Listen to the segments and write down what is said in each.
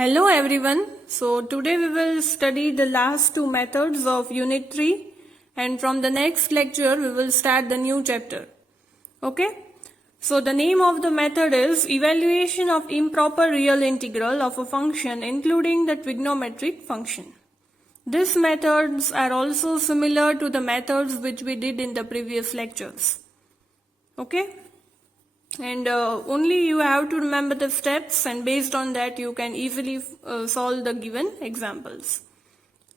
Hello everyone. So today we will study the last two methods of Unit 3 and from the next lecture we will start the new chapter. Okay? So the name of the method is Evaluation of Improper Real Integral of a Function including the Trigonometric Function. These methods are also similar to the methods which we did in the previous lectures. Okay? And only you have to remember the steps, and based on that you can easily solve the given examples.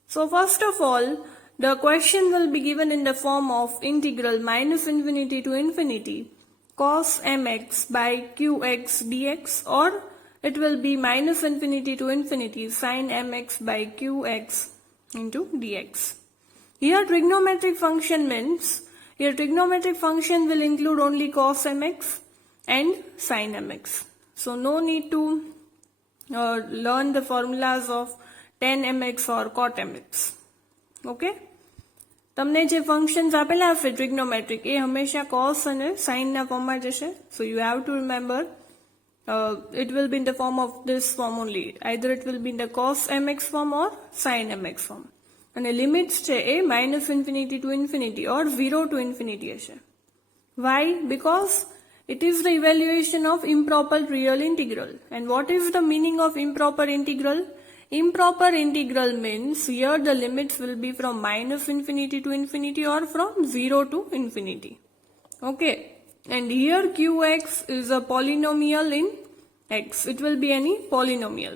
So first of all, the question will be given in the form of integral minus infinity to infinity cos mx by qx dx, or it will be minus infinity to infinity sin mx by qx into dx. Here trigonometric function means, here trigonometric function will include only cos mx and sin mx. So no need to learn the formulas of tan mx or cot mx. Okay? તમને જે functions આપેલા હશે trigonometric એ હંમેશા cos અને sin ના ફોર્મમાં જશે. So you have to remember it will be in the form of this form only. Either it will be in the cos mx form or sin mx form. અને limits છે એ minus infinity to infinity or 0 to infinity હશે. Why? Because it is the evaluation of improper real integral. And what is the meaning of improper integral? Improper integral means here the limits will be from minus infinity to infinity or from 0 to infinity. Okay. And here qx is a polynomial in x. It will be any polynomial.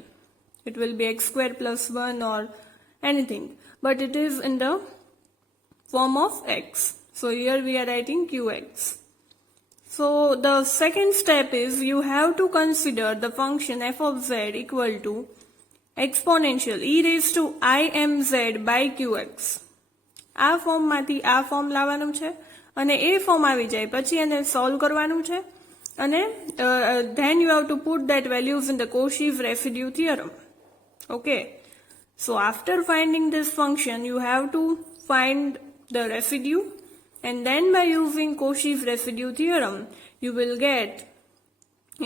It will be x square plus 1 or anything. But it is in the form of x. So here we are writing qx. So the second step is you have to consider the function f of z equal to exponential e raised to imz by qx. આ ફોર્મમાંથી આ form લાવવાનું છે અને એ form આવી જાય પછી એને solve કરવાનું છે અને then you have to put that values in the Cauchy's residue theorem. Okay. So after finding this function you have to find the residue. And then by using Cauchy's residue theorem, you will get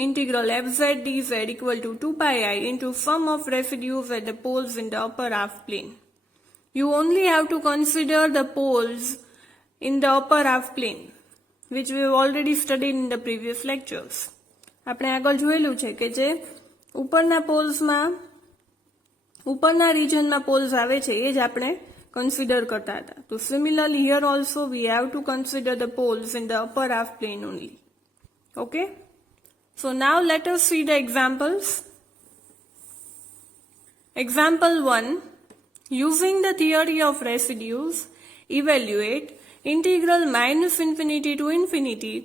integral fz dz equal to 2 pi I into sum of residues at the poles in the upper half plane. You only have to consider the poles in the upper half plane, which we have already studied in the previous lectures. આપણે આગળ જોયેલું છે કે જે ઉપરના પોલ્સમાં ઉપરના રિજનમાં poles આવે છે એ જ આપણે consider karta tha. So similarly here also we have to consider the poles in the upper half plane only. Okay. So now let us see the examples. Example 1. Using the theory of residues, evaluate integral minus infinity to infinity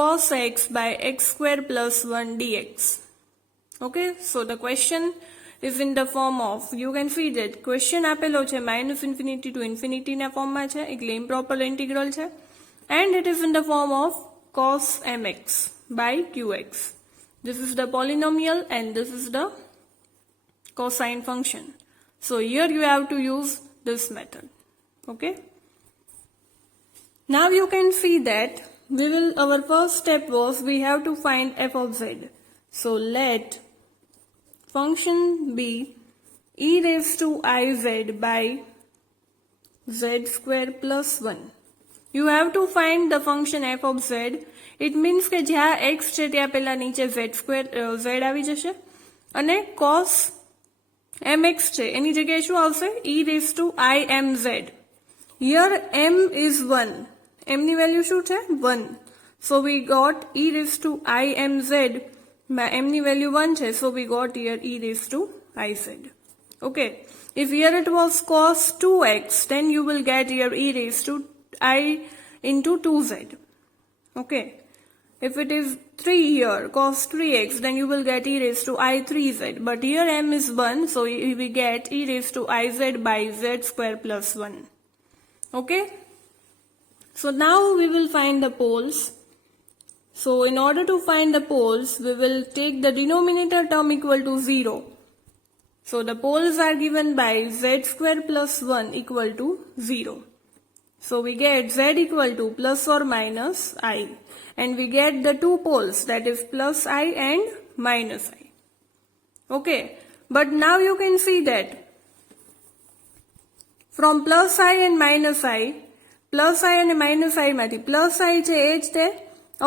cos x by x square plus 1 dx. Okay. So the question is in the form of, you can see that question આપેલો છે minus infinity to infinity ના ફોર્મમાં છે એટલે improper integral છે, and it is in the form of cos mx by qx. This is the polynomial and this is the cosine function. So here you have to use this method. Okay. Now you can see that our first step was we have to find f of z. So let function be e raised to iz by z square plus 1. You have to find the function f of z. It means કે જ્યાં x છે ત્યાં પહેલા નીચે z square z આવી જશે અને cos mx છે એની જગ્યાએ શું આવશે e raised to imz. Here m is 1. m ની વેલ્યુ શું છે 1. So we got e raised to imz. M ની value 1 છે, so we got here e raised to iz. Okay. If here it was cos 2x, then you will get here e raised to I into 2z. Okay. If it is 3 here, cos 3x, then you will get e raised to I 3z. But here m is 1, so we get e raised to iz by z square plus 1. Okay. So now we will find the poles. So in order to find the poles, we will take the denominator term equal to 0. So the poles are given by z square plus 1 equal to 0. So we get z equal to plus or minus I. And we get the two poles, that is plus I and minus I. Okay. But now you can see that from plus I and minus I, plus I and minus I માંથી plus I છે એ જ તે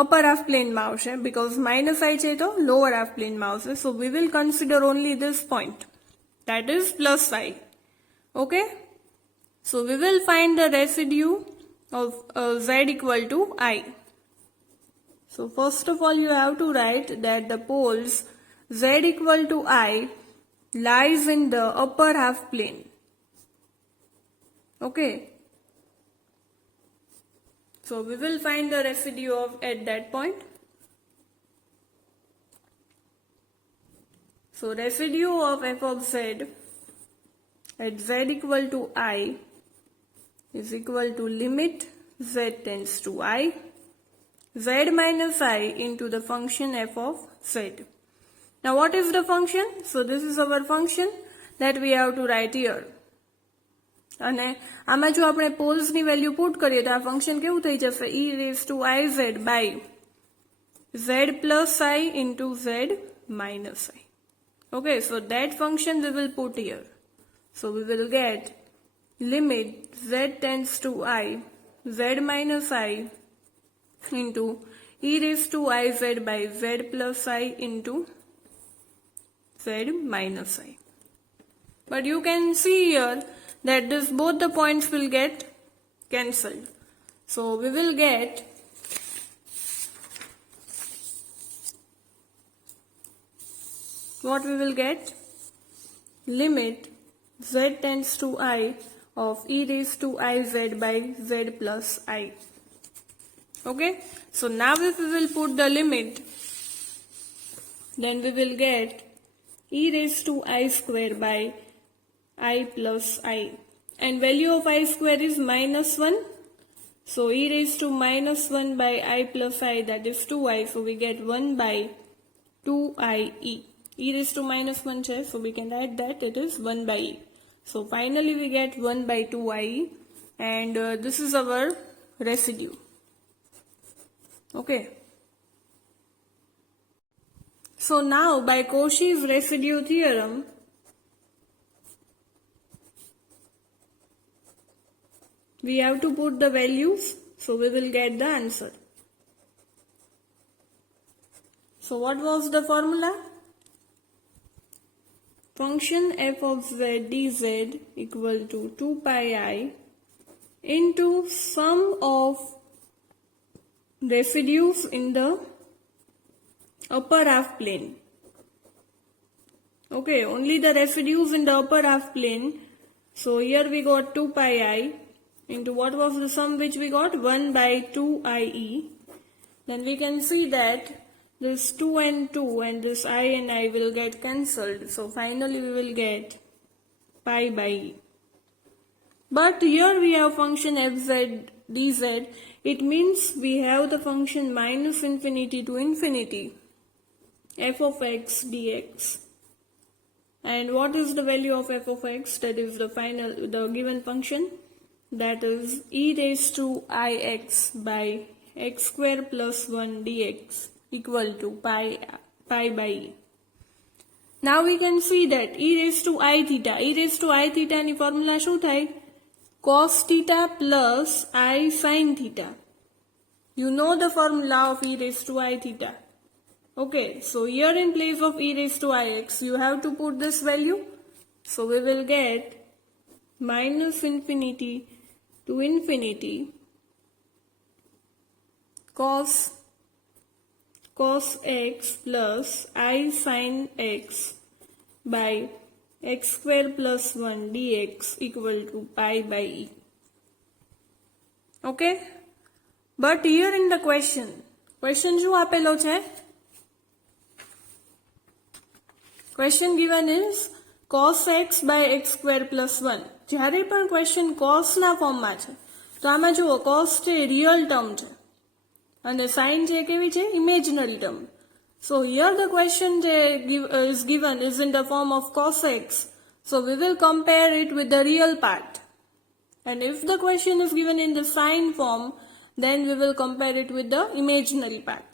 upper half plane માં આવશે, because minus I છે તો lower half plane માં આવશે. So we will consider only this point, that is plus I. Okay, so we will find the residue of z equal to I. So first of all you have to write that the poles z equal to I lies in the upper half plane. Okay, so we will find the residue of at that point. So residue of f of z at z equal to I is equal to limit z tends to I, z minus I into the function f of z. Now what is the function? So this is our function that we have to write here. અને આમાં જો આપણે પોલ્સની value put કરીએ તો આ function કેવું થઈ જશે? e raised to iz by z plus I into z minus I. Okay, so that function we will put here. So we will get limit z tends to I, z minus I into e raised to iz by z plus I into z minus I. But you can see here that this both the points will get cancelled. So we will get what we will get? Limit z tends to I of e raised to iz by z plus I. Okay, so now if we will put the limit, then we will get e raised to I square by I plus I, and value of I square is minus 1, so e raised to minus 1 by I plus I, that is 2I, so we get 1 by 2IE. E raised to minus 1 છે, so we can write that it is 1 by E. So finally we get 1 by 2IE, and this is our residue. Okay, so now by Cauchy's residue theorem, we have to put the values, so we will get the answer. So what was the formula? Function f of z dz equal to 2 pi I into sum of residues in the upper half plane. Okay, only the residues in the upper half plane. So here we got 2 pi I into what was the sum which we got? 1 by 2IE. Then we can see that this 2 and 2 and this I and I will get cancelled. So finally we will get pi by E. But here we have function fz dz. It means we have the function minus infinity to infinity f of x dx. And what is the value of f of x? That is the given function. That is e raised to ix by x square plus 1 dx equal to pi by e. Now we can see that e raised to I theta ની formula શું થાય? Cos theta plus I sin theta. You know the formula of e raised to I theta. Okay, so here in place of e raised to ix, you have to put this value. So we will get minus infinity to infinity cos x plus I sin x by x square plus 1 dx equal to pi by e. Okay, but here in the question શું આપેલો છે? Question given is cos x by x square plus 1. જ્યારે પણ question કોસના ફોર્મમાં છે તો આમાં જુઓ કોસ છે રિયલ ટર્મ છે અને સાઇન છે કેવી છે? Imaginary term. So here the question is given is in the form of cos x. So we will compare it with the real part. And if the question is given in the sine form, then we will compare it with the imaginary part.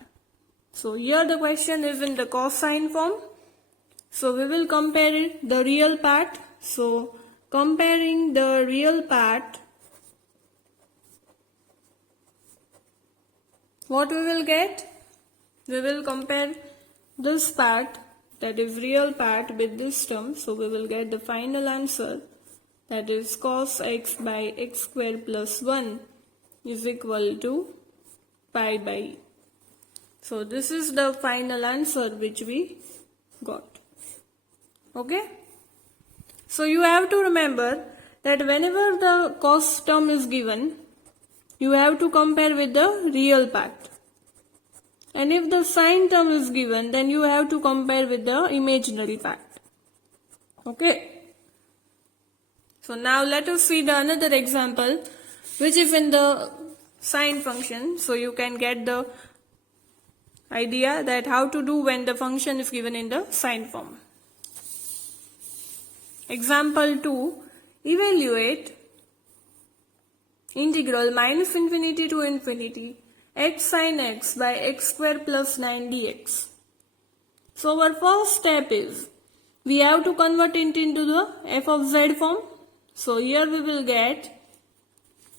So here the question is in the cosine form. So we will compare the real part. So comparing the real part, what we will get? We will compare this part, that is real part, with this term. So we will get the final answer, that is cos x by x square plus 1 is equal to pi by e. So this is the final answer which we got. Okay? So you have to remember that whenever the cos term is given, you have to compare with the real part. And if the sine term is given, then you have to compare with the imaginary part. Okay? So now let us see the another example, which is in the sine function. So you can get the idea that how to do when the function is given in the sine form. Example 2, evaluate integral minus infinity to infinity x sin x by x square plus 9 dx. So our first step is, we have to convert it into the f of z form. So here we will get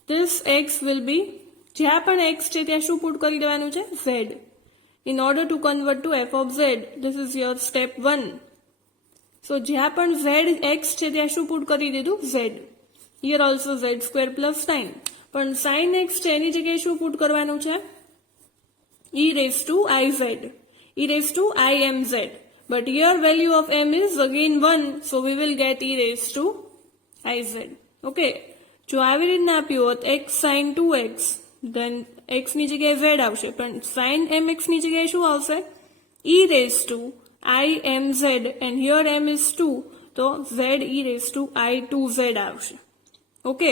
this x will be, જ્યાં પણ x છે ત્યાં શું put કરી દેવાનું છે? z. In order to convert to f of z, this is your step 1. So જ્યાં પણ z x છે ત્યાં શું પુટ કરી દીધું? z. Here also z square plus 9. પણ sin x છે એની જગ્યાએ શું પુટ કરવાનું છે? e raised to iz. e raised to imz. But here value of m is again 1. So we will get e raised to iz. Okay. જો આવી રીતના આપ્યું હોત x sin 2x, then x ની જગ્યાએ z આવશે, પણ sin mx ની જગ્યાએ શું આવશે? e raised to imz, and here m is 2, તો z e raised to i2z આવશે. ઓકે,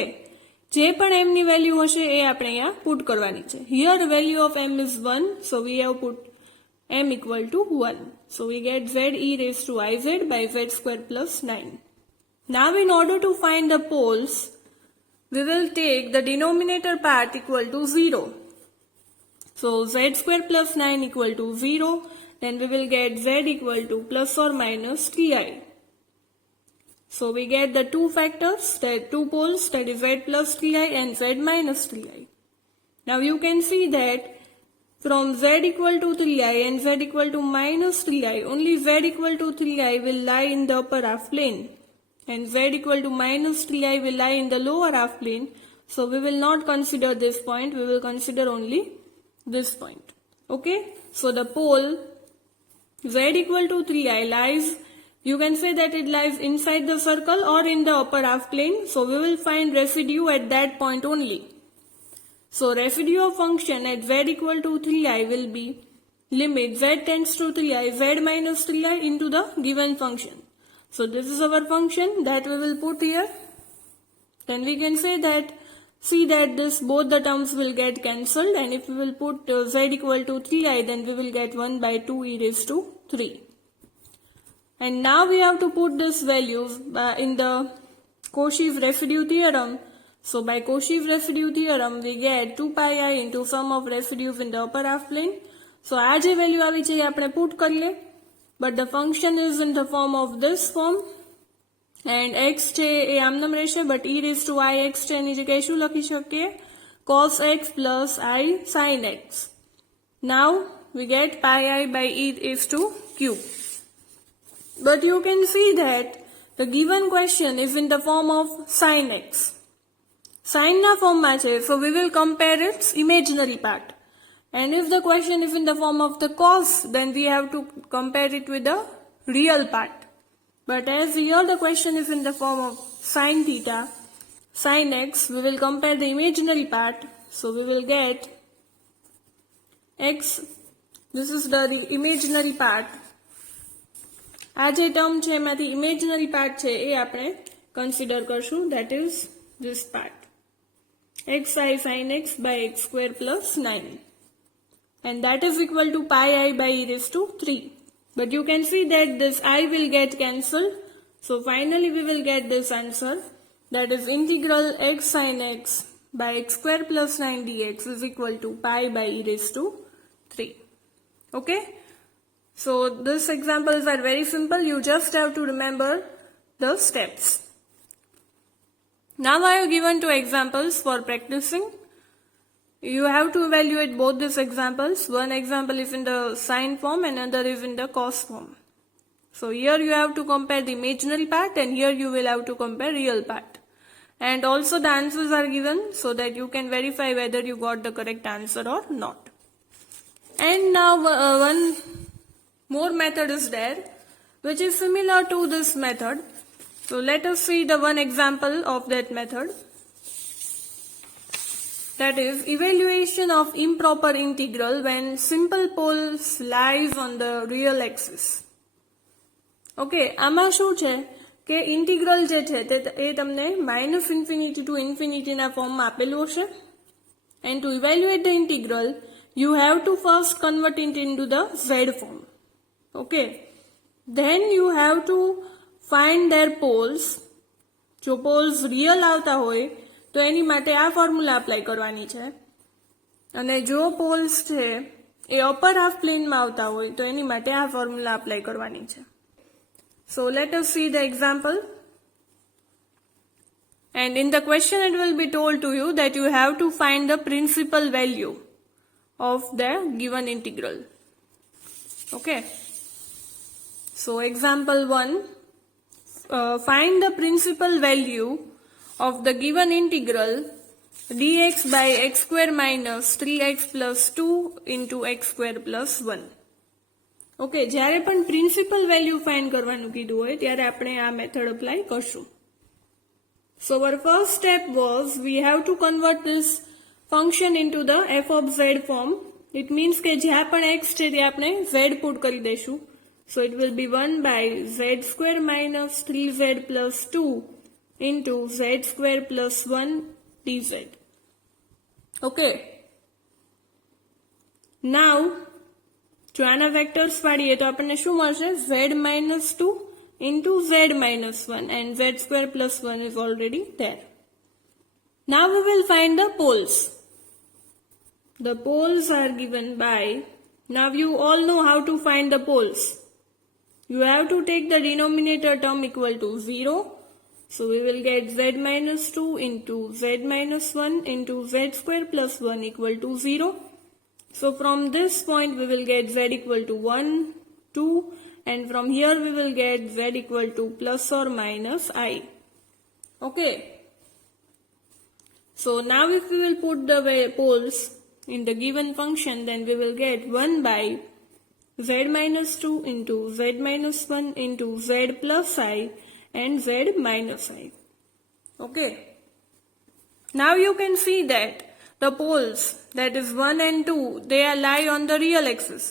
જે પણ m ની વેલ્યુ હશે એ આપણે અહીંયા પુટ કરવાની છે. Here the value of m is 1, so we have put m equal to 1. So we get z e raised to iz by z square plus 9. Now in order to find the poles, we will take the denominator part equal to 0. So z square plus 9 equal to 0, then we will get z equal to plus or minus ti. So we get the two factors, that two poles, that is z plus ti and z minus ti. Now you can see that from z equal to 3i and z equal to minus 3i, only z equal to 3i will lie in the upper half plane, and z equal to minus 3i will lie in the lower half plane. So we will not consider this point, we will consider only this point. Okay, so the pole z equal to 3i lies, you can say that it lies inside the circle or in the upper half plane. So we will find residue at that point only. So residue of function at z equal to 3i will be limit z tends to 3i, z minus 3i into the given function. So this is our function that we will put here. Then we can say that, see that this both the terms will get cancelled, and if we will put z equal to 3i, then we will get 1 by 2 e raised to 3. And now we have to put this values in the Cauchy's residue theorem. So by Cauchy's residue theorem, we get 2 pi I into sum of residues in the upper half plane. So આ જે value આવી છે એ આપણે put કરીએ. But the function is in the form of this form, and x છે એ આમનામ રહેશે, but e raised to i x છે એની જગ્યાએ શું લખી શકીએ? Cos x plus i sin x. Now we get pi I by e raised to q. But you can see that the given question is in the form of sin x. Sin na form માં છે, so we will compare its imaginary part. And if the question is in the form of the cos, then we have to compare it with the real part. But as here the question is in the form of sin theta, sin x, we will compare the imaginary part. So we will get x, this is the imaginary part. આ જે term છે એમાંથી imaginary part છે એ આપણે consider કરશું, that is this part. xi sin x by x square plus 9. And that is equal to pi I by e raised to 3. But you can see that this I will get cancelled. So finally we will get this answer, that is integral x sin x by x square plus 9 dx is equal to pi by e raised to 3. Okay. So these examples are very simple. You just have to remember the steps. Now I have given two examples for practicing. You have to evaluate both these examples. One example is in the sine form and another is in the cos form. So here you have to compare the imaginary part and here you will have to compare real part. And also the answers are given so that you can verify whether you got the correct answer or not. And now one more method is there which is similar to this method. So let us see the one example of that method. That is evaluation of improper integral when simple poles lies on the real axis. Okay, આમાં શું છે કે integral જે છે એ તમને -∞ to ∞ ના ફોર્મમાં આપેલું હશે. And to evaluate the integral, you have to first convert it into the z form. Okay. Then you have to find their poles. જો poles real આવતા હોય તો એની માટે આ ફોર્મ્યુલા અપ્લાય કરવાની છે. અને જો poles છે એ અપર હાફ પ્લેનમાં આવતા હોય તો એની માટે આ ફોર્મ્યુલા અપ્લાય કરવાની છે. So let us see the example. And in the question it will be told to you that you have to find the principal value of the given integral. Okay. So example 1. Find the principal value of the given integral dx by x square minus 3x plus 2 into x square plus 1. Okay, જ્યારે પણ principal value find કરવાનું કીધું હોય ત્યારે આપણે આ method apply કરશું. So our first step was we have to convert this function into the f of z form. It means કે જ્યાં પણ x છે તે આપણે z પુટ કરી દઈશું. So it will be 1 by z square minus 3z plus 2 into z square plus 1 dz. Okay. Now જો આના વેક્ટર્સ પાડીએ તો આપણને શું મળશે? z minus 2 into z minus 1 and z square plus 1 is already there. Now we will find the poles. The poles are given by, now you all know how to find the poles. You have to take the denominator term equal to 0. So we will get z minus 2 into z minus 1 into z square plus 1 equal to 0. So from this point we will get z equal to 1, 2 and from here we will get z equal to plus or minus I. Okay. So now if we will put the poles in the given function then we will get 1 by z minus 2 into z minus 1 into z plus I and z minus I. Okay. Now you can see that the poles, that is 1 and 2, they are lie on the real axis.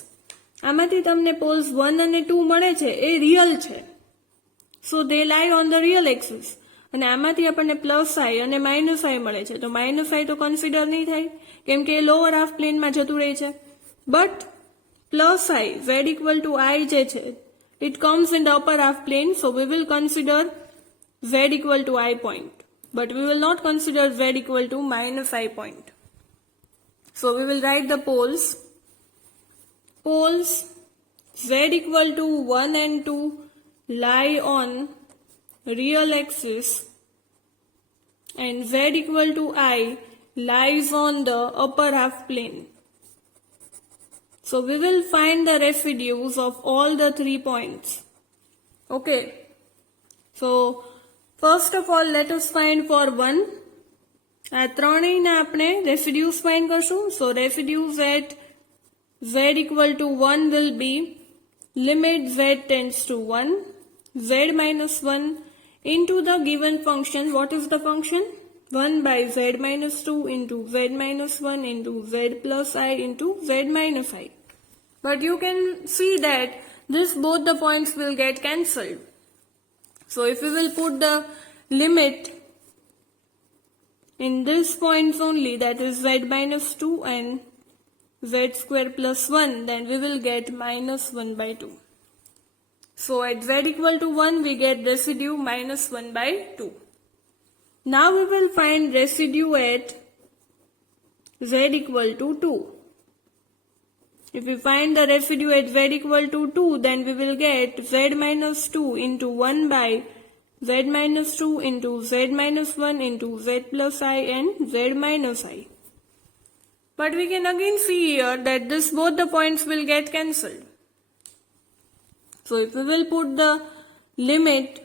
આમાંથી તમને poles 1 અને 2 મળે છે એ real છે. So they lie on the real axis. અને આમાંથી આપણને plus I અને minus I મળે છે. તો minus I તો consider નહીં થાય કેમ કે એ lower half plane માં જતું રહે છે. But plus I, z equal to I જે છે, it comes in the upper half plane. So we will consider z equal to I point. But we will not consider z equal to minus I point. So we will write the poles. Poles z equal to 1 and 2 lie on real axis and z equal to I lies on the upper half plane. So we will find the residues of all the 3 points. Okay. So first of all let us find for 1. આ ત્રણેયના આપણે residues find કરશું. So residues at z equal to 1 will be limit z tends to 1, z minus 1 into the given function. What is the function? 1 by z minus 2 into z minus 1 into z plus I into z minus I. But you can see that this both the points will get cancelled. So if we will put the limit in this points only, that is z minus 2 and z square plus 1, then we will get minus 1 by 2. So at z equal to 1 we get residue minus 1 by 2. Now we will find residue at z equal to 2. If we find the residue at z equal to 2, then we will get z minus 2 into 1 by z minus 2 into z minus 1 into z plus I and z minus I. But we can again see here that this both the points will get cancelled. So if we will put the limit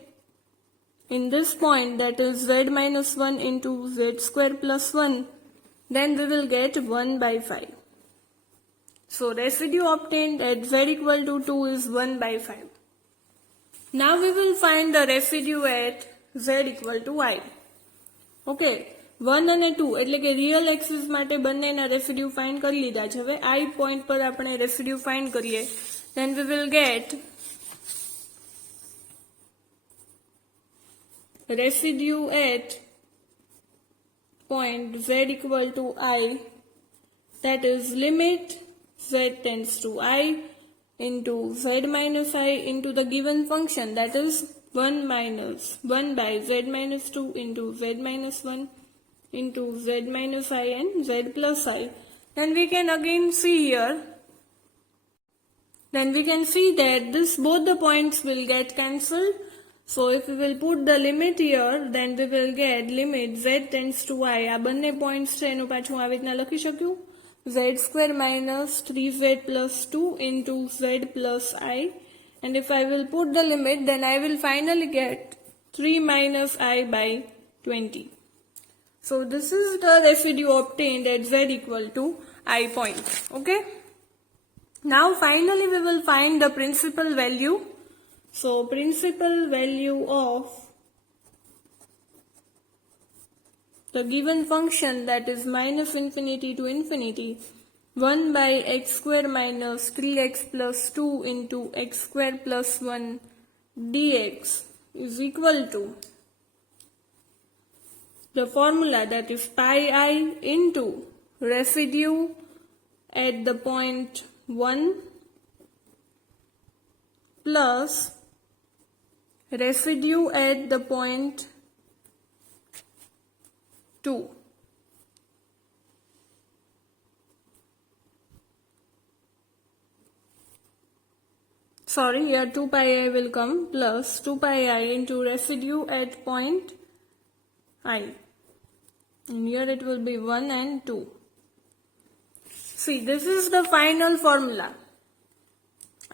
in this point, that is z minus 1 into z square plus 1, then we will get 1 by 5. So residue obtained at z equal to 2 is 1 by 5. Now we will find the residue at z equal to I. Okay, 1 અને 2 એટલે કે real axis માટે બંનેના residue find કરી લીધા છે. હવે I point પર આપણે રેસિડ્યુ ફાઇન્ડ કરીએ. Then we will get residue at point z equal to I, that is limit z tends to I into z minus I into the given function, that is 1 minus 1 by z minus 2 into z minus 1 into z minus I and z plus I. Then we can again see here, then we can see that this both the points will get cancelled. So if we will put the limit here, then we will get limit z tends to I. આ બંને points છે એનું પાછું આવી રીતના લખી શક્યું, z square minus 3z plus 2 into z plus I. And if I will put the limit, then I will finally get 3 minus I by 20. So this is the residue obtained at z equal to I point. Okay. Now finally we will find the principal value. So principal value of the given function, that is minus infinity to infinity, 1 by x square minus 3x plus 2 into x square plus 1 dx is equal to the formula, that is pi I into residue at the point 1 plus residue at the point 2. Sorry, here 2 pi I will come, plus 2 pi I into residue at point I. And here it will be 1 and 2. See, this is the final formula.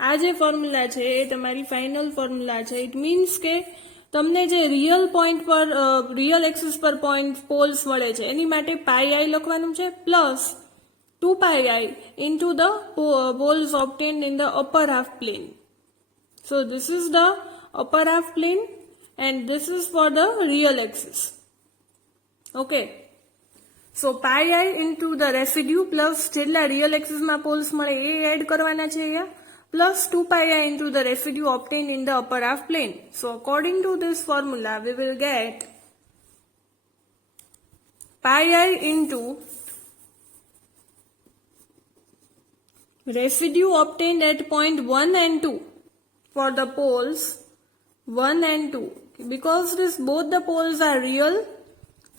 આ જે formula છે એ તમારી final formula છે. It means કે તમને જે real point પર real axis પર પોઈન્ટ પોલ્સ મળે છે એની માટે પાઈ આઈ લખવાનું છે plus 2 pi I into the poles obtained in the upper half plane. So this is the upper half plane and this is for the real axis. Okay. So pi I into the residue plus જેટલા real axis માં poles મળે એ add કરવાના છે અહીંયા, plus 2 pi I into the residue obtained in the upper half plane. So according to this formula, we will get pi I into residue obtained at point 1 and 2 for the poles 1 and 2. Because both the poles are real,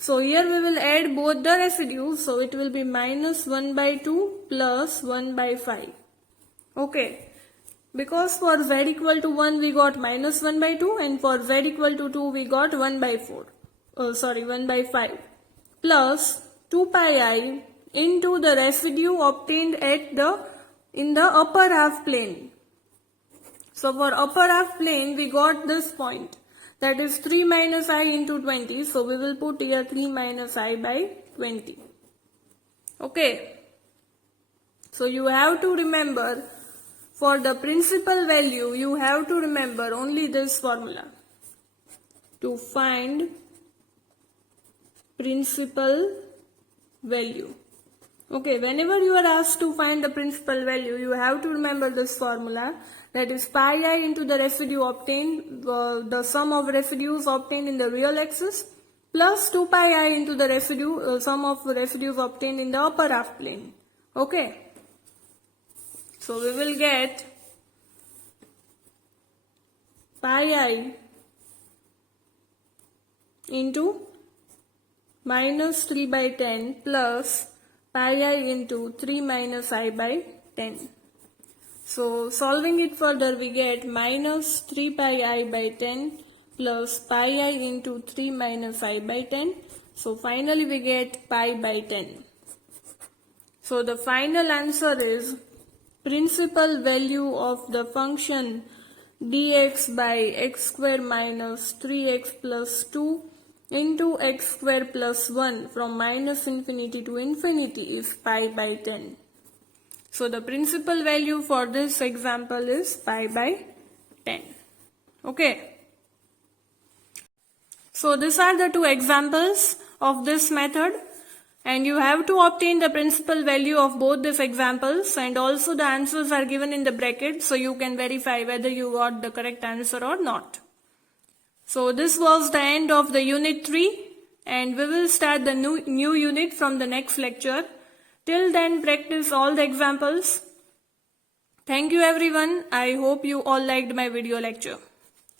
so here we will add both the residues. So it will be minus 1 by 2 plus 1 by 5. Okay. Because for z equal to 1 we got minus 1 by 2 and for z equal to 2 we got 1 by 4. 1 by 5 plus 2 pi I into the residue obtained at in the upper half plane. So for upper half plane we got this point, that is 3 minus I into 20. So we will put here 3 minus I by 20. Okay. So you have to remember, for the principal value, you have to remember only this formula to find principal value. Okay, whenever you are asked to find the principal value, you have to remember this formula, that is pi I into the residue obtained, the sum of residues obtained in the real axis, plus 2 pi I into the residue, sum of residues obtained in the upper half plane. Okay. So we will get pi I into minus 3 by 10 plus pi I into 3 minus I by 10. So solving it further, we get minus 3 pi I by 10 plus pi I into 3 minus I by 10. So finally we get pi by 10. So the final answer is principal value of the function dx by x square minus 3x plus 2 into x square plus 1 from minus infinity to infinity is pi by 10. So the principal value for this example is pi by 10. Okay. So these are the two examples of this method, and you have to obtain the principal value of both these examples, and also the answers are given in the bracket so you can verify whether you got the correct answer or not. So this was the end of the unit 3, and we will start the new unit from the next lecture. Till then, practice all the examples. Thank you everyone. I hope you all liked my video lecture.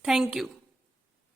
Thank you.